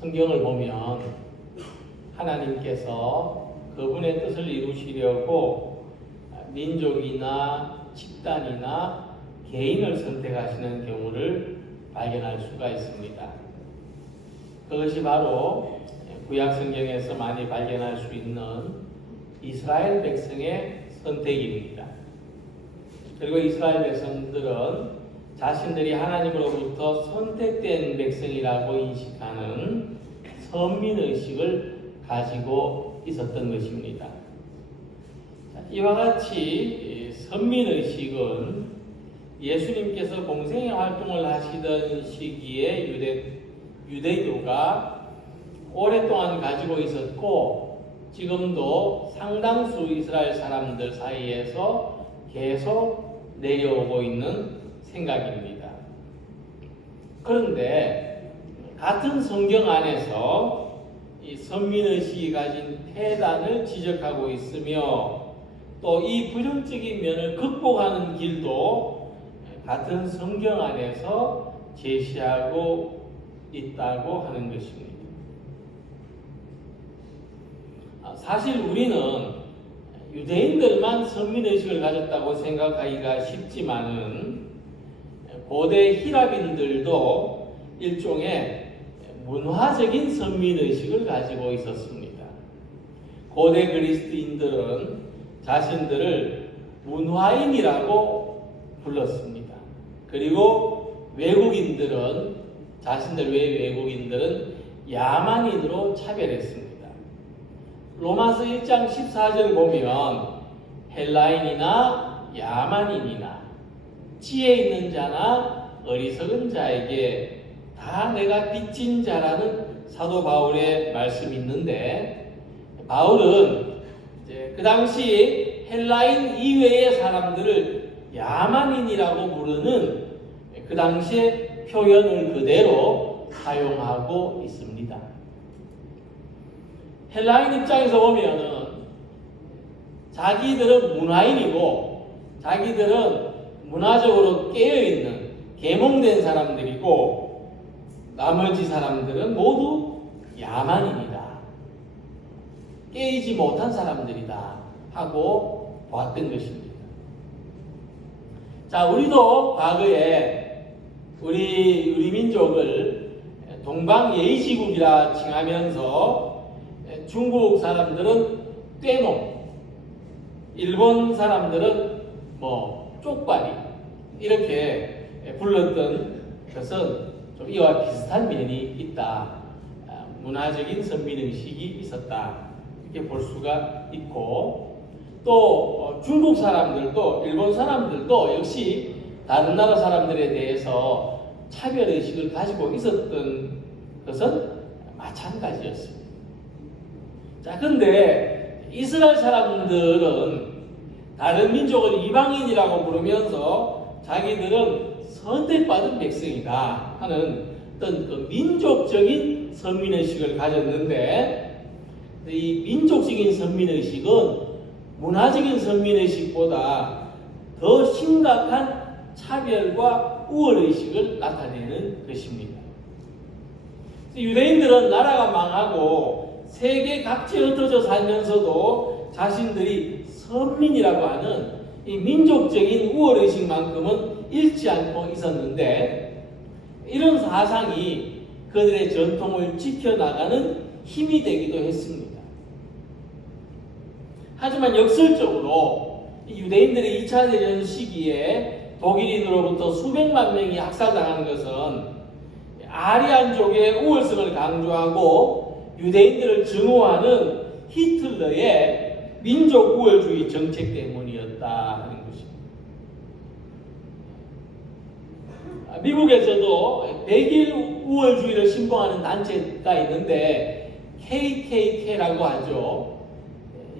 성경을 보면 하나님께서 그분의 뜻을 이루시려고 민족이나 집단이나 개인을 선택하시는 경우를 발견할 수가 있습니다. 그것이 바로 구약 성경에서 많이 발견할 수 있는 이스라엘 백성의 선택입니다. 그리고 이스라엘 백성들은 자신들이 하나님으로부터 선택된 백성이라고 인식하는 선민의식을 가지고 있었던 것입니다. 이와 같이 선민의식은 예수님께서 공생애 활동을 하시던 시기에 유대교가 오랫동안 가지고 있었고 지금도 상당수 이스라엘 사람들 사이에서 계속 내려오고 있는 생각입니다. 그런데 같은 성경 안에서 이 선민의식이 가진 폐단을 지적하고 있으며 또 이 부정적인 면을 극복하는 길도 같은 성경 안에서 제시하고 있다고 하는 것입니다. 사실 우리는 유대인들만 선민의식을 가졌다고 생각하기가 쉽지만은 고대 히랍인들도 일종의 문화적인 선민의식을 가지고 있었습니다. 고대 그리스도인들은 자신들을 문화인이라고 불렀습니다. 그리고 외국인들은 야만인으로 차별했습니다. 로마서 1장 14절 보면 헬라인이나 야만인이나 지혜 있는 자나 어리석은 자에게 다 내가 빚진 자라는 사도 바울의 말씀이 있는데 바울은 그 당시 헬라인 이외의 사람들을 야만인이라고 부르는 그 당시의 표현을 그대로 사용하고 있습니다. 헬라인 입장에서 보면은 자기들은 문화인이고 자기들은 문화적으로 깨어있는 계몽된 사람들이고 나머지 사람들은 모두 야만인이다. 깨이지 못한 사람들이다 하고 보았던 것입니다. 자, 우리도 과거에 우리 민족을 동방예의지국이라 칭하면서 중국 사람들은 떼놈, 일본 사람들은 쪽발이 이렇게 불렀던 것은 좀 이와 비슷한 면이 있다. 문화적인 선민의식이 있었다. 이렇게 볼 수가 있고 또 중국 사람들도 일본 사람들도 역시 다른 나라 사람들에 대해서 차별의식을 가지고 있었던 것은 마찬가지였습니다. 자, 근데 이스라엘 사람들은 다른 민족을 이방인이라고 부르면서 자기들은 선택받은 백성이다 하는 어떤 그 민족적인 선민의식을 가졌는데 이 민족적인 선민의식은 문화적인 선민의식보다 더 심각한 차별과 우월의식을 나타내는 것입니다. 유대인들은 나라가 망하고 세계 각지에 흩어져 살면서도 자신들이 선민이라고 하는 이 민족적인 우월의식만큼은 잃지 않고 있었는데 이런 사상이 그들의 전통을 지켜나가는 힘이 되기도 했습니다. 하지만 역설적으로 유대인들이 2차 대전 시기에 독일인으로부터 수백만 명이 학살당하는 것은 아리안족의 우월성을 강조하고 유대인들을 증오하는 히틀러의 민족 우월주의 정책 때문이었다 하는 것입니다. 미국에서도 백일 우월주의를 신봉하는 단체가 있는데 KKK라고 하죠.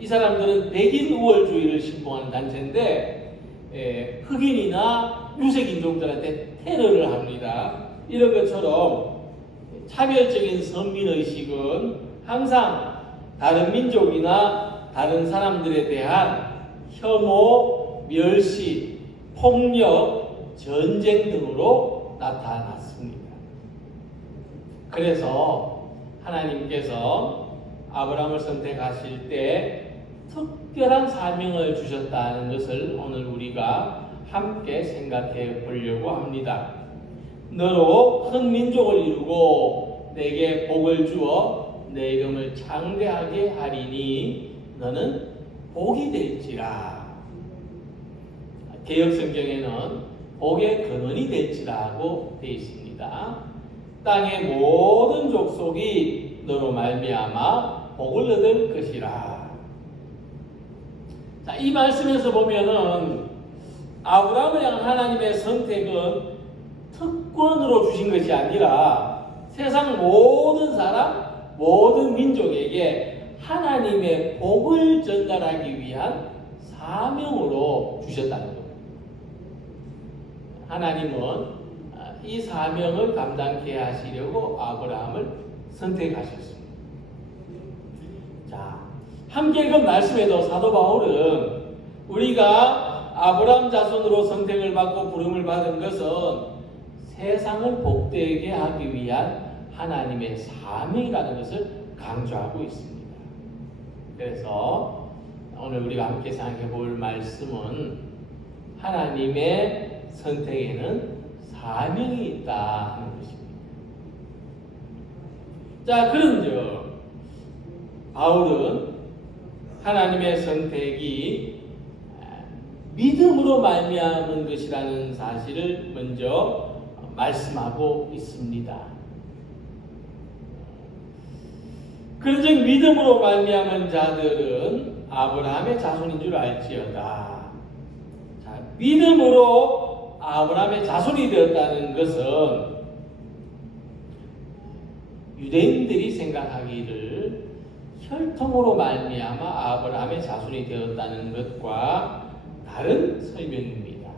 이 사람들은 백인 우월주의를 신봉하는 단체인데 흑인이나 유색인종들한테 테러를 합니다. 이런 것처럼 차별적인 선민의식은 항상 다른 민족이나 다른 사람들에 대한 혐오, 멸시, 폭력, 전쟁 등으로 나타났습니다. 그래서 하나님께서 아브라함을 선택하실 때 특별한 사명을 주셨다는 것을 오늘 우리가 함께 생각해 보려고 합니다. 너로 큰 민족을 이루고 내게 복을 주어 내 이름을 창대하게 하리니 너는 복이 될지라. 개역성경에는 복의 근원이 될지라고 되어 있습니다. 땅의 모든 족속이 너로 말미암아 복을 얻을 것이라. 자, 이 말씀에서 보면은 아브라함을 향한 하나님의 선택은 특권으로 주신 것이 아니라 세상 모든 사람, 모든 민족에게 하나님의 복을 전달하기 위한 사명으로 주셨다는 겁니다. 하나님은 이 사명을 감당케 하시려고 아브라함을 선택하셨습니다. 자, 함께 읽은 말씀에도 사도 바울은 우리가 아브라함 자손으로 선택을 받고 부름을 받은 것은 세상을 복되게 하기 위한 하나님의 사명이라는 것을 강조하고 있습니다. 그래서 오늘 우리가 함께 생각해 볼 말씀은 하나님의 선택에는 사명이 있다 하는 것입니다. 자, 그런즉 바울은 하나님의 선택이 믿음으로 말미암은 것이라는 사실을 먼저 말씀하고 있습니다. 그런즉 믿음으로 말미암은 자들은 아브라함의 자손인 줄 알지어다. 자, 믿음으로 아브라함의 자손이 되었다는 것은 유대인들이 생각하기를 혈통으로 말미암아 아브라함의 자손이 되었다는 것과 다른 설명입니다.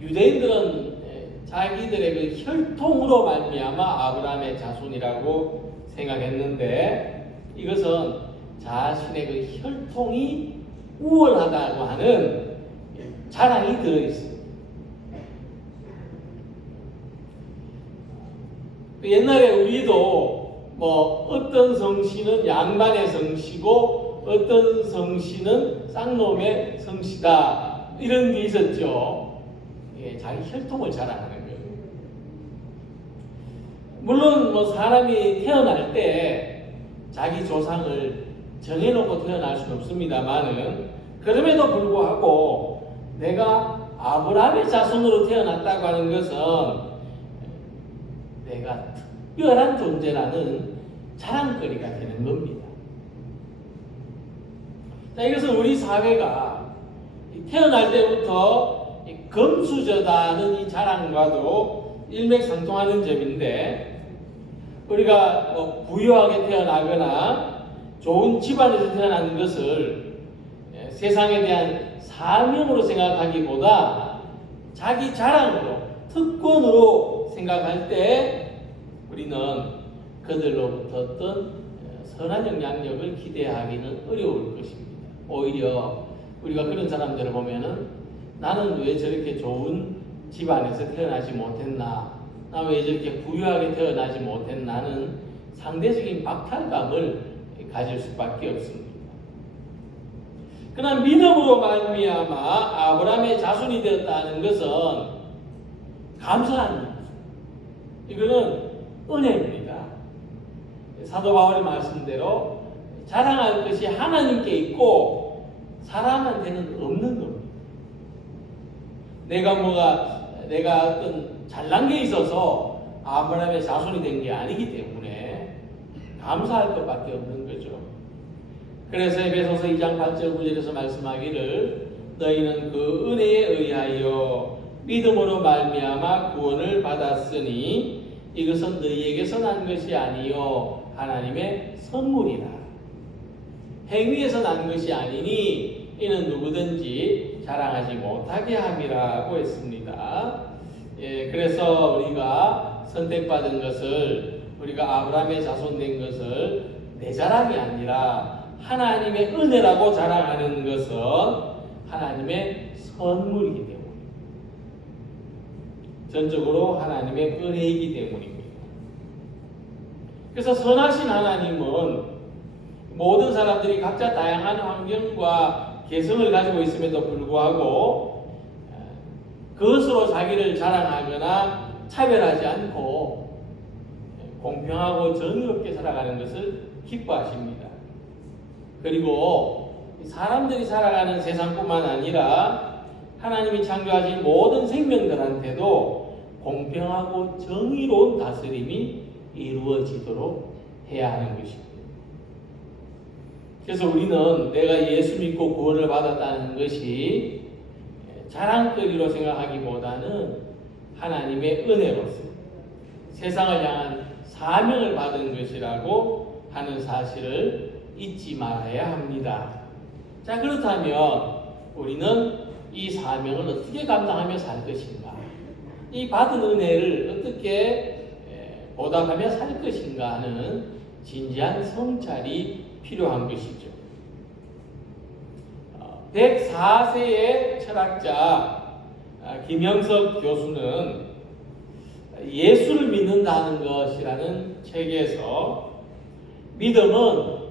유대인들은 자기들의 그 혈통으로 말미암아 아브라함의 자손이라고 생각했는데 이것은 자신의 그 혈통이 우월하다고 하는 자랑이 들어있습니다. 옛날에 우리도 뭐 어떤 성씨는 양반의 성씨고 어떤 성씨는 쌍놈의 성씨다 이런 게 있었죠. 예, 자기 혈통을 자랑하는 거예요. 물론 뭐 사람이 태어날 때 자기 조상을 정해놓고 태어날 수는 없습니다만은 그럼에도 불구하고 내가 아브라함의 자손으로 태어났다고 하는 것은 내가 특별한 존재라는 자랑거리가 되는 겁니다. 자, 이것은 우리 사회가 태어날 때부터 금수저다는 이 자랑과도 일맥상통하는 점인데 우리가 뭐 부유하게 태어나거나 좋은 집안에서 태어나는 것을 세상에 대한 사명으로 생각하기보다 자기 자랑으로 특권으로 생각할 때 우리는 그들로부터 어떤 선한 영향력을 기대하기는 어려울 것입니다. 오히려 우리가 그런 사람들을 보면은 나는 왜 저렇게 좋은 집안에서 태어나지 못했나, 나 왜 저렇게 부유하게 태어나지 못했나는 상대적인 박탈감을 가질 수밖에 없습니다. 그러나 믿음으로 말미암아 아브라함의 자손이 되었다는 것은 감사한 일이죠. 이거는 은혜입니다. 사도 바울의 말씀대로 자랑할 것이 하나님께 있고 사람한테는 없는 겁니다. 내가 어떤 잘난 게 있어서 아브라함의 자손이 된 게 아니기 때문에 감사할 것밖에 없는 거죠. 그래서 에베소서 2장 8절 9절에서 말씀하기를 너희는 그 은혜에 의하여 믿음으로 말미암아 구원을 받았으니 이것은 너희에게서 난 것이 아니요 하나님의 선물이라. 행위에서 난 것이 아니니 이는 누구든지 자랑하지 못하게 함이라고 했습니다. 예, 그래서 우리가 선택받은 것을, 우리가 아브라함의 자손 된 것을 내 자랑이 아니라 하나님의 은혜라고 자랑하는 것은 하나님의 선물이기 때문입니다. 전적으로 하나님의 은혜이기 때문입니다. 그래서 선하신 하나님은 모든 사람들이 각자 다양한 환경과 개성을 가지고 있음에도 불구하고 그것으로 자기를 자랑하거나 차별하지 않고 공평하고 정의롭게 살아가는 것을 기뻐하십니다. 그리고 사람들이 살아가는 세상뿐만 아니라 하나님이 창조하신 모든 생명들한테도 공평하고 정의로운 다스림이 이루어지도록 해야 하는 것입니다. 그래서 우리는 내가 예수 믿고 구원을 받았다는 것이 자랑거리로 생각하기보다는 하나님의 은혜로서 세상을 향한 사명을 받은 것이라고 하는 사실을 잊지 말아야 합니다. 자, 그렇다면 우리는 이 사명을 어떻게 감당하며 살 것인가? 이 받은 은혜를 어떻게 보답하며 살 것인가 하는 진지한 성찰이 필요한 것이죠. 104세의 철학자 김영석 교수는 예수를 믿는다는 것이라는 책에서 믿음은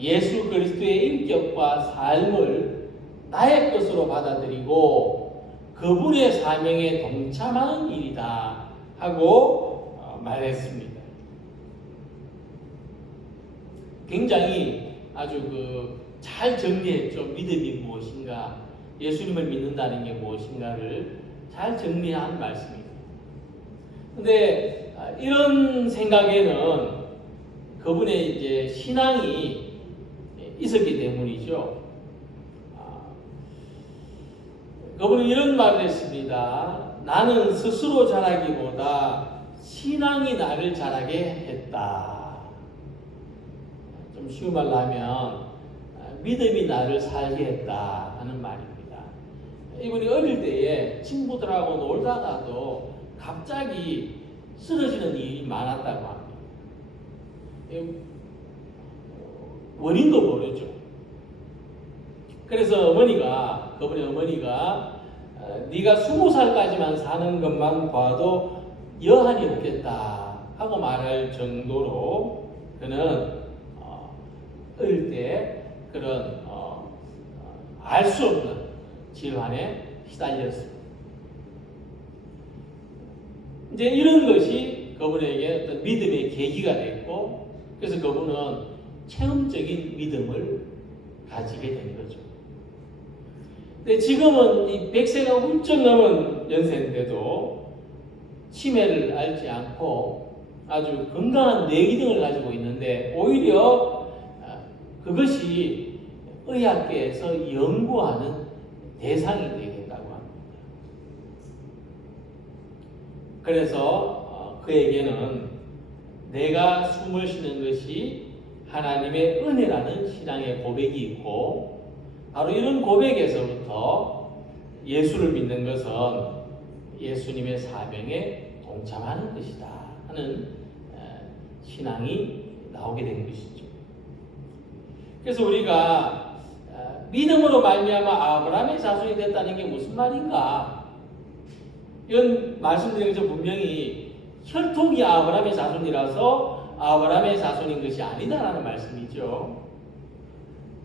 예수 그리스도의 인격과 삶을 나의 것으로 받아들이고 그분의 사명에 동참하는 일이다 하고 말했습니다. 굉장히 아주 잘 정리했죠. 믿음이 무엇인가, 예수님을 믿는다는 게 무엇인가를 잘 정리한 말씀입니다. 근데 이런 생각에는 그분의 이제 신앙이 있었기 때문이죠. 그분은 이런 말을 했습니다. 나는 스스로 자라기보다 신앙이 나를 자라게 했다. 좀 쉬운 말로 하면 믿음이 나를 살게 했다 하는 말입니다. 이분이 어릴 때에 친구들하고 놀다가도 갑자기 쓰러지는 일이 많았다고 합니다. 원인도 모르죠. 그래서 그분의 어머니가 네가 20살까지만 사는 것만 봐도 여한이 없겠다 하고 말할 정도로 그는 어릴 때 그런 알 수 없는 질환에 시달렸습니다. 이제 이런 것이 그분에게 어떤 믿음의 계기가 됐고, 그래서 그분은 체험적인 믿음을 가지게 된 거죠. 근데 지금은 이 100세가 훌쩍 넘은 연세인데도 치매를 앓지 않고 아주 건강한 뇌기능을 가지고 있는데 오히려 그것이 의학계에서 연구하는 대상이 되겠다고 합니다. 그래서 그에게는 내가 숨을 쉬는 것이 하나님의 은혜라는 신앙의 고백이 있고, 바로 이런 고백에서부터 예수를 믿는 것은 예수님의 사명에 동참하는 것이다 하는 신앙이 나오게 된 것이죠. 그래서 우리가 믿음으로 말미암아 아브라함의 자손이 됐다는 게 무슨 말인가? 이런 말씀드린 것은 분명히 혈통이 아브라함의 자손이라서 아브라함의 자손인 것이 아니다라는 말씀이죠.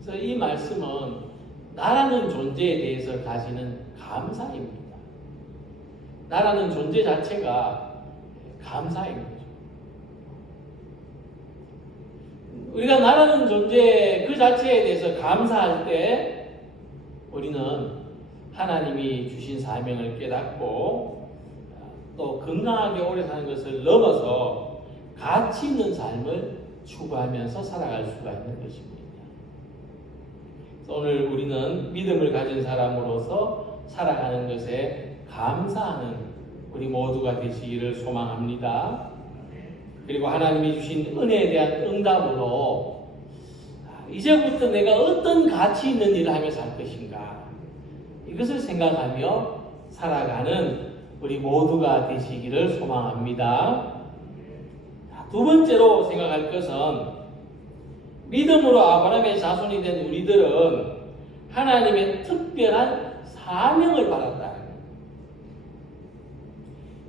그래서 이 말씀은 나라는 존재에 대해서 가지는 감사입니다. 나라는 존재 자체가 감사인 거죠. 우리가 나라는 존재 그 자체에 대해서 감사할 때 우리는 하나님이 주신 사명을 깨닫고 또 건강하게 오래 사는 것을 넘어서 가치 있는 삶을 추구하면서 살아갈 수가 있는 것입니다. 그래서 오늘 우리는 믿음을 가진 사람으로서 살아가는 것에 감사하는 우리 모두가 되시기를 소망합니다. 그리고 하나님이 주신 은혜에 대한 응답으로 이제부터 내가 어떤 가치 있는 일을 하며 살 것인가, 이것을 생각하며 살아가는 우리 모두가 되시기를 소망합니다. 두 번째로 생각할 것은 믿음으로 아브라함의 자손이 된 우리들은 하나님의 특별한 사명을 받았다.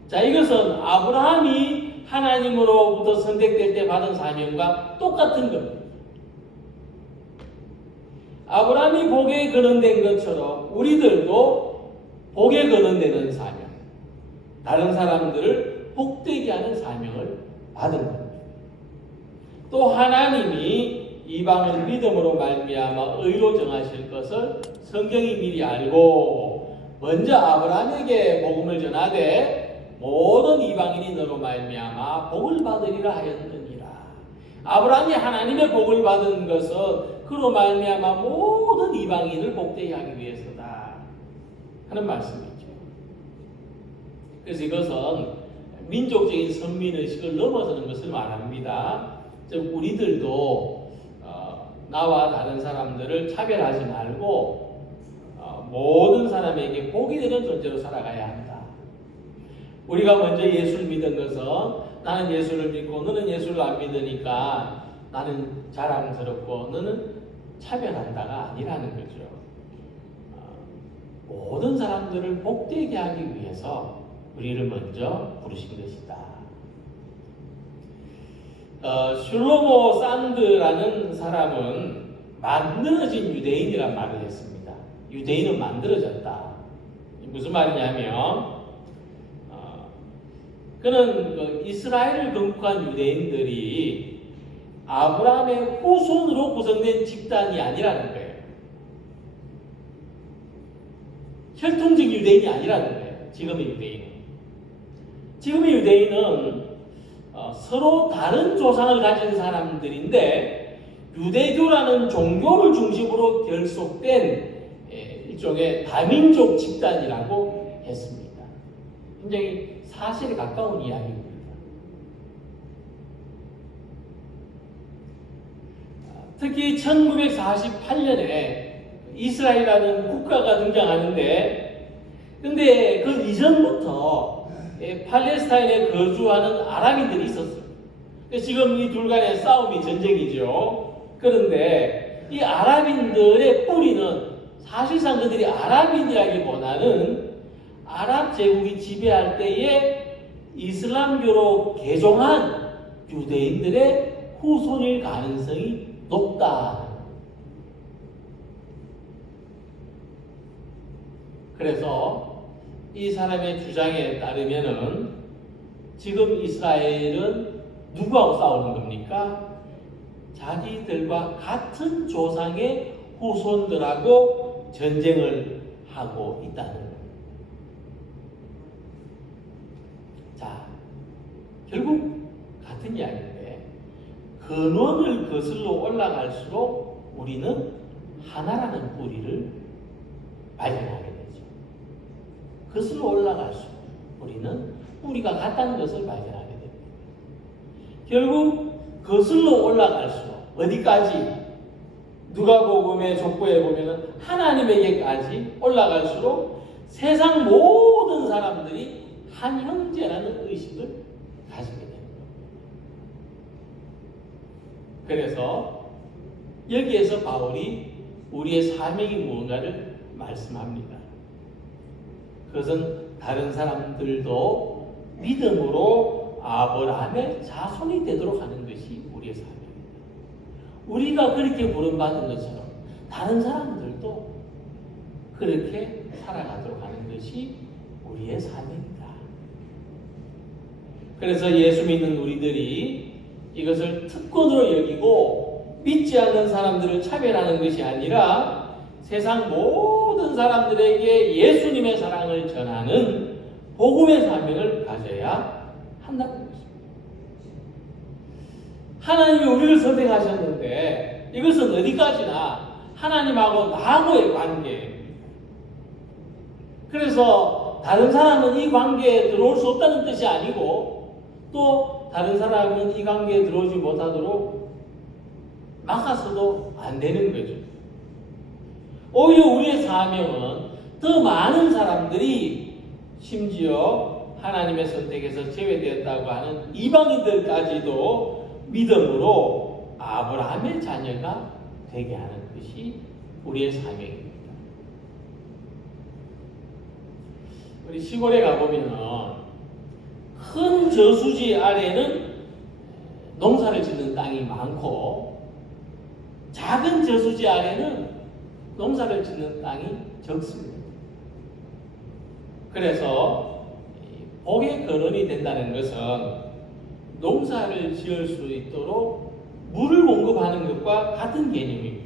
자, 이것은 아브라함이 하나님으로부터 선택될 때 받은 사명과 똑같은 겁니다. 아브라함이 복에 거론된 것처럼 우리들도 복에 거론되는 사명, 다른 사람들을 복되게 하는 사명을 받은 겁니다. 또 하나님이 이방을 믿음으로 말미암아 의로 정하실 것을 성경이 미리 알고 먼저 아브라함에게 복음을 전하되 모든 이방인이 너로 말미암아 복을 받으리라 하였느니라. 아브라함이 하나님의 복을 받은 것은 그로 말미암아 모든 이방인을 복되게 하기 위해서다 하는 말씀이죠. 그래서 이것은 민족적인 선민의식을 넘어서는 것을 말합니다. 즉 우리들도 나와 다른 사람들을 차별하지 말고 모든 사람에게 복이 되는 존재로 살아가야 한다. 우리가 먼저 예수를 믿은 것은 나는 예수를 믿고 너는 예수를 안 믿으니까 나는 자랑스럽고 너는 차별한다가 아니라는 거죠. 모든 사람들을 복되게 하기 위해서 우리를 먼저 부르신 것이다. 슐로모 산드라는 사람은 만들어진 유대인이란 말을 했습니다. 유대인은 만들어졌다. 무슨 말이냐면 그는 이스라엘을 건국한 유대인들이 아브라함의 후손으로 구성된 집단이 아니라는 거예요. 혈통적 유대인이 아니라는 거예요. 지금의 유대인은. 지금의 유대인은 서로 다른 조상을 가진 사람들인데 유대교라는 종교를 중심으로 결속된 일종의 다민족 집단이라고 했습니다. 굉장히 사실에 가까운 이야기입니다. 특히 1948년에 이스라엘이라는 국가가 등장하는데 근데 그 이전부터 팔레스타인에 거주하는 아랍인들이 있었어요. 지금 이 둘 간의 싸움이 전쟁이죠. 그런데 이 아랍인들의 뿌리는 사실상 그들이 아랍인이라기보다는 아랍 제국이 지배할 때에 이슬람교로 개종한 유대인들의 후손일 가능성이 높다. 그래서 이 사람의 주장에 따르면은 지금 이스라엘은 누구하고 싸우는 겁니까? 자기들과 같은 조상의 후손들하고 전쟁을 하고 있다는 거예요. 자, 결국 같은 이야기인데 근원을 거슬러 올라갈수록 우리는 하나라는 뿌리를 발견하게 되죠. 거슬러 올라갈수록 우리는 뿌리가 같다는 것을 발견하게 됩니다. 결국 거슬러 올라갈수록 어디까지? 누가복음의 족보에 보면은 하나님에게까지 올라갈수록 세상 모든 사람들이 한 형제라는 의식을 가지게 됩니다. 그래서 여기에서 바울이 우리의 사명이 무언가를 말씀합니다. 그것은 다른 사람들도 믿음으로 아브라함의 자손이 되도록 하는 것이 우리의 사명입니다. 우리가 그렇게 부름받은 것처럼 다른 사람들도 그렇게 살아가도록 하는 것이 우리의 사명이다. 그래서 예수 믿는 우리들이 이것을 특권으로 여기고 믿지 않는 사람들을 차별하는 것이 아니라 세상 모든 사람들에게 예수님의 사랑을 전하는 복음의 사명을 가져야 한다는 것입니다. 하나님이 우리를 선택하셨는데 이것은 어디까지나 하나님하고 나하고의 관계입니다. 그래서 다른 사람은 이 관계에 들어올 수 없다는 뜻이 아니고 또 다른 사람은 이 관계에 들어오지 못하도록 막아서도 안 되는 거죠. 오히려 우리의 사명은 더 많은 사람들이 심지어 하나님의 선택에서 제외되었다고 하는 이방인들까지도 믿음으로 아브라함의 자녀가 되게 하는 것이 우리의 사명입니다. 우리 시골에 가보면 큰 저수지 아래는 농사를 짓는 땅이 많고 작은 저수지 아래는 농사를 짓는 땅이 적습니다. 그래서 복의 근원이 된다는 것은 농사를 지을 수 있도록 물을 공급하는 것과 같은 개념입니다.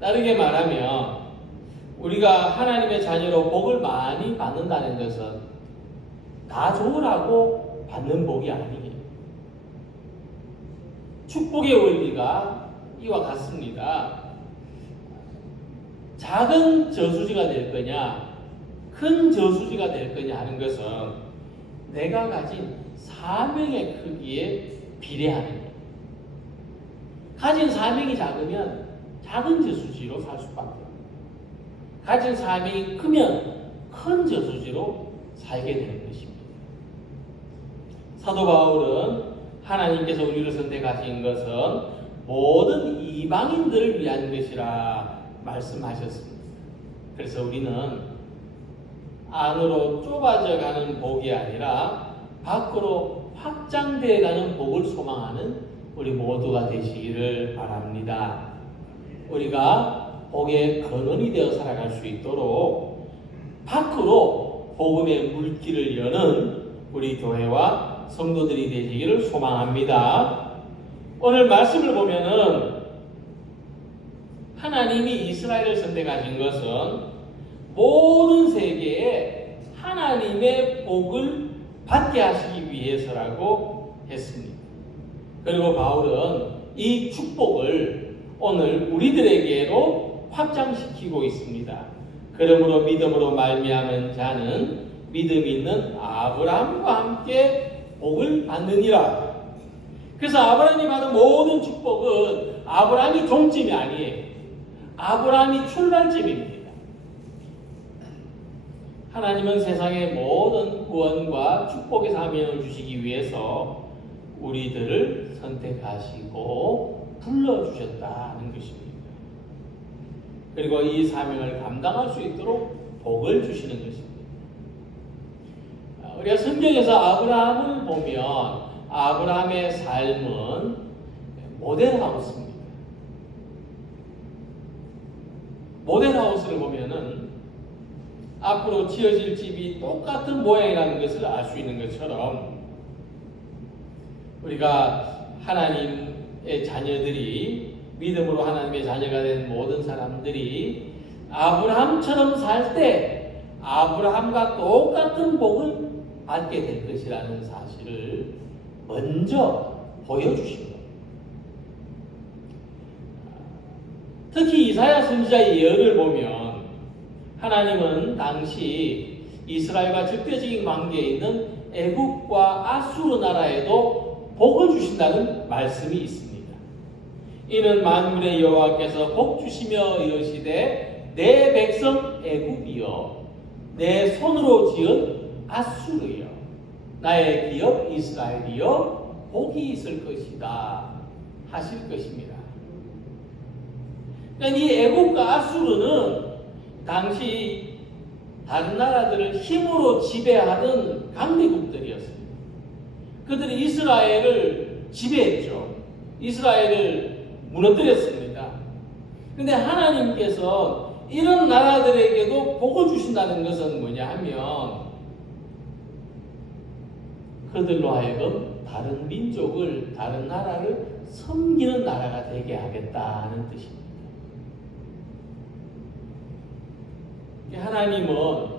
다르게 말하면 우리가 하나님의 자녀로 복을 많이 받는다는 것은 다 좋으라고 받는 복이 아니에요. 축복의 원리가 이와 같습니다. 작은 저수지가 될 거냐, 큰 저수지가 될 거냐 하는 것은 내가 가진 사명의 크기에 비례하는 거예요. 가진 사명이 작으면 작은 저수지로 살 수밖에 없어요. 가진 사명이 크면 큰 저수지로 살게 되는 것입니다. 사도 바울은 하나님께서 우리를 선택하신 것은 모든 이방인들을 위한 것이라 말씀하셨습니다. 그래서 우리는 안으로 좁아져 가는 복이 아니라 밖으로 확장되어 가는 복을 소망하는 우리 모두가 되시기를 바랍니다. 우리가 복의 근원이 되어 살아갈 수 있도록 밖으로 복음의 물길을 여는 우리 교회와 성도들이 되시기를 소망합니다. 오늘 말씀을 보면은 하나님이 이스라엘을 선택하신 것은 모든 세계에 하나님의 복을 받게 하시기 위해서라고 했습니다. 그리고 바울은 이 축복을 오늘 우리들에게로 확장시키고 있습니다. 그러므로 믿음으로 말미암은 자는 믿음 있는 아브라함과 함께 복을 받느니라. 그래서 아브라함이 받은 모든 축복은 아브라함이 종점이 아니에요. 아브라함이 출발점입니다. 하나님은 세상의 모든 구원과 축복의 사명을 주시기 위해서 우리들을 선택하시고 불러주셨다는 것입니다. 그리고 이 사명을 감당할 수 있도록 복을 주시는 것입니다. 우리가 성경에서 아브라함을 보면 아브라함의 삶은 모델하우스입니다. 모델하우스를 보면은 앞으로 지어질 집이 똑같은 모양이라는 것을 알 수 있는 것처럼 우리가 하나님의 자녀들이 믿음으로 하나님의 자녀가 된 모든 사람들이 아브라함처럼 살 때 아브라함과 똑같은 복을 받게 될 것이라는 사실을 먼저 보여주십니다. 특히 이사야 선지자의 예언을 보면 하나님은 당시 이스라엘과 적대적인 관계에 있는 애굽과 아수르 나라에도 복을 주신다는 말씀이 있습니다. 이는 만군의 여호와께서 복 주시며 이르시되 내 백성 애굽이여 내 손으로 지은 아수르여 나의 기업 이스라엘이여 복이 있을 것이다 하실 것입니다. 그러니까 이 애굽과 아수르는 당시 다른 나라들을 힘으로 지배하던 강대국들이었습니다. 그들이 이스라엘을 지배했죠. 이스라엘을 무너뜨렸습니다. 그런데 하나님께서 이런 나라들에게도 복을 주신다는 것은 뭐냐 하면 그들로 하여금 다른 민족을, 다른 나라를 섬기는 나라가 되게 하겠다는 뜻입니다. 하나님은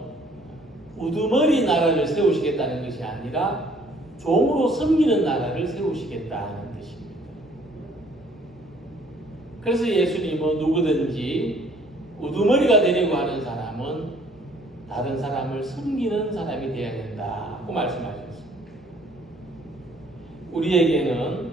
우두머리 나라를 세우시겠다는 것이 아니라 종으로 섬기는 나라를 세우시겠다는 뜻입니다. 그래서 예수님은 누구든지 우두머리가 되려고 하는 사람은 다른 사람을 섬기는 사람이 되어야 된다고 말씀하셨습니다. 우리에게는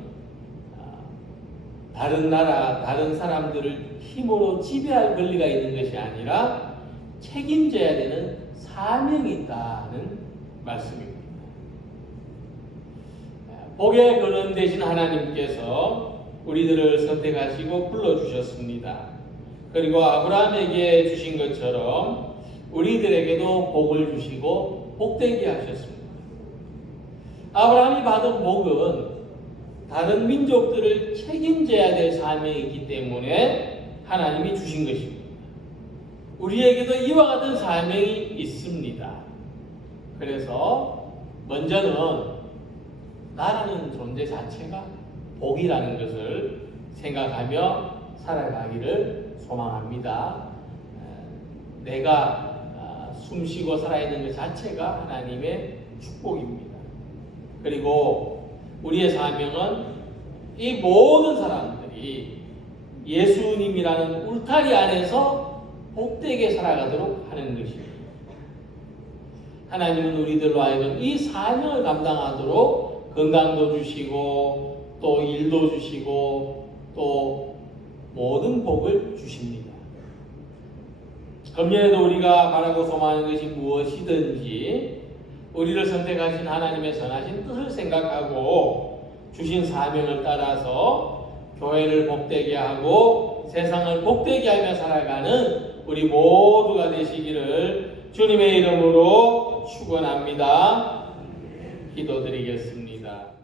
다른 나라, 다른 사람들을 힘으로 지배할 권리가 있는 것이 아니라 책임져야 되는 사명이 있다는 말씀입니다. 복의 근원 되신 하나님께서 우리들을 선택하시고 불러주셨습니다. 그리고 아브라함에게 주신 것처럼 우리들에게도 복을 주시고 복되게 하셨습니다. 아브라함이 받은 복은 다른 민족들을 책임져야 될 사명이기 때문에 하나님이 주신 것입니다. 우리에게도 이와 같은 사명이 있습니다. 그래서 먼저는 나라는 존재 자체가 복이라는 것을 생각하며 살아가기를 소망합니다. 내가 숨쉬고 살아있는 것 자체가 하나님의 축복입니다. 그리고 우리의 사명은 이 모든 사람들이 예수님이라는 울타리 안에서 복되게 살아가도록 하는 것입니다. 하나님은 우리들로 하여금 이 사명을 감당하도록 건강도 주시고 또 일도 주시고 또 모든 복을 주십니다. 금년에도 우리가 바라고 소망하는 것이 무엇이든지 우리를 선택하신 하나님의 선하신 뜻을 생각하고 주신 사명을 따라서 교회를 복되게 하고 세상을 복되게 하며 살아가는 우리 모두가 되시기를 주님의 이름으로 축원합니다. 기도드리겠습니다.